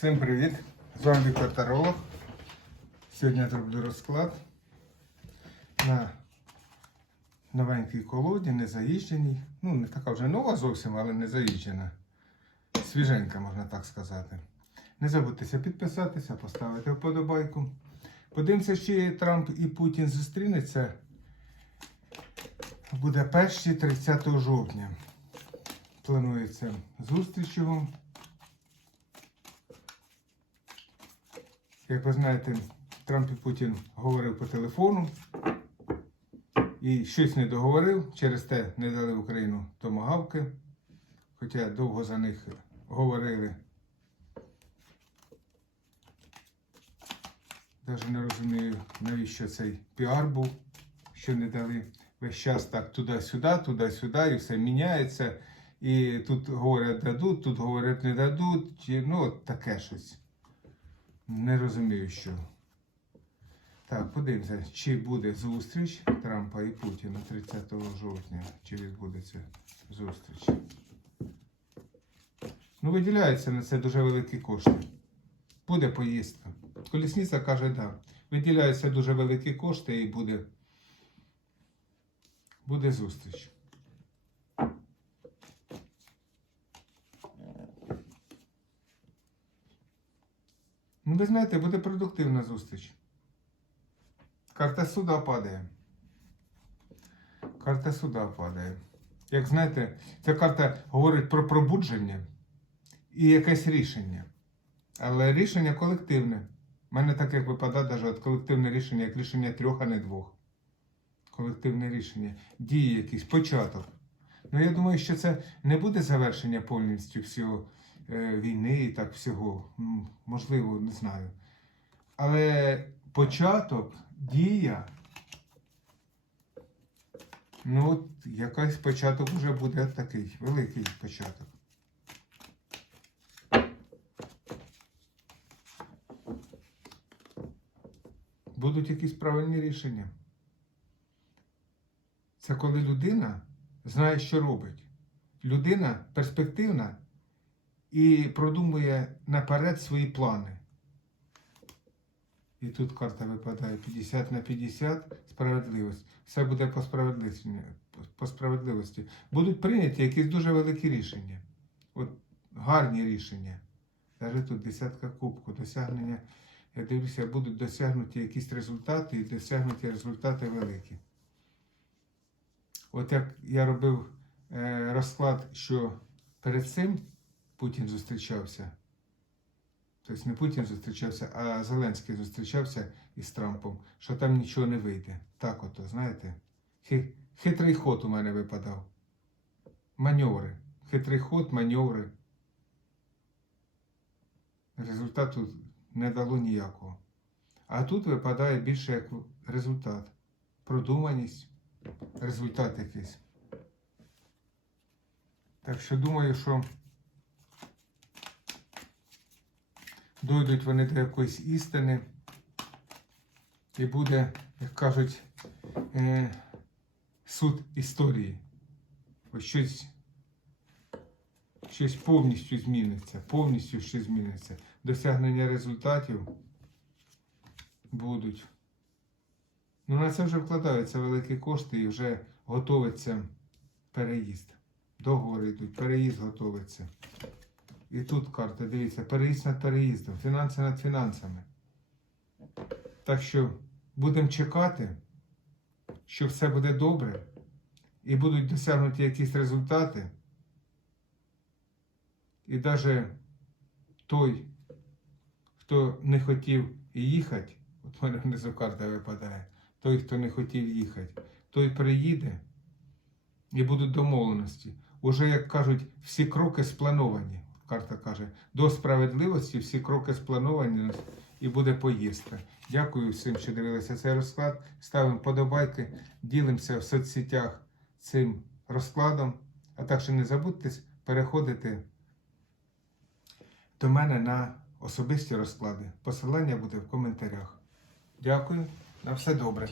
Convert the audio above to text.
Всім привіт! З вами Віктор Таролог. Сьогодні я зроблю розклад на новенькій колоді, не заїждженій. Ну, не така вже нова зовсім, але не заїжджена. Свіженька, можна так сказати. Не забудьтеся підписатися, поставити вподобайку. Подивимося, чи Трамп і Путін зустрінуться. Буде перші 30 жовтня. Планується зустріч його. Як ви знаєте, Трамп і Путін говорив по телефону і щось не договорив, через те не дали в Україну томагавки, хоча довго за них говорили. Навіть не розумію, навіщо цей піар був, що не дали весь час так туди-сюди, туди-сюди, і все міняється. І тут говорять дадуть, тут говорять не дадуть, ну от таке щось. Не розумію, що. Так, подивимося, чи буде зустріч Трампа і Путіна 30 жовтня, чи відбудеться зустріч. Ну, виділяються на це дуже великі кошти. Буде поїздка. Колісниця каже, так. Да. Виділяються дуже великі кошти і буде, буде зустріч. Ну, ви знаєте, буде продуктивна зустріч. Карта суда падає. Карта суда падає. Як знаєте, ця карта говорить про пробудження і якесь рішення. Але рішення колективне. У мене так як випадає навіть колективне рішення, як рішення трьох, а не двох. Колективне рішення. Дії якісь, початок. Ну я думаю, що це не буде завершення повністю всього війни і так всього. Можливо, не знаю. Але початок, дія. Ну, от якийсь початок вже буде такий, великий початок. Будуть якісь правильні рішення. Це коли людина знає, що робить. Людина перспективна і продумує наперед свої плани. І тут карта випадає 50 на 50 справедливість. Все буде по справедливості. По справедливості. Будуть прийняті якісь дуже великі рішення. От гарні рішення. Навіть тут десятка кубку, досягнення. Я дивлюся, будуть досягнуті якісь результати і досягнуті результати великі. От як я робив е, розклад, що перед цим Путін зустрічався. Тобто не Путін зустрічався, а Зеленський зустрічався із Трампом, що там нічого не вийде. Так ото, знаєте. Хитрий ход у мене випадав. Маневри. Хитрий ход, маневри. Результату не дало ніякого. А тут випадає більше як результат. Продуманість, результат якийсь. Так що думаю, що дойдуть вони до якоїсь істини, і буде, як кажуть, е, суд історії. Ось щось, щось повністю зміниться, повністю щось зміниться. Досягнення результатів будуть. Ну, на це вже вкладаються великі кошти і вже готовиться переїзд. Договори йдуть, переїзд готовиться. І тут карта, дивіться, переїзд над переїздом, фінанси над фінансами. Так що будемо чекати, що все буде добре і будуть досягнуті якісь результати. І навіть той, хто не хотів їхати, от в мене внизу карта випадає, той, хто не хотів їхати, той приїде і будуть домовленості. Уже, як кажуть, всі кроки сплановані. Карта каже, до справедливості всі кроки сплановані і буде поїздка. Дякую всім, що дивилися цей розклад. Ставимо подобайки, ділимося в соцсетях цим розкладом. А також не забудьте переходити до мене на особисті розклади. Посилання буде в коментарях. Дякую, на все добре.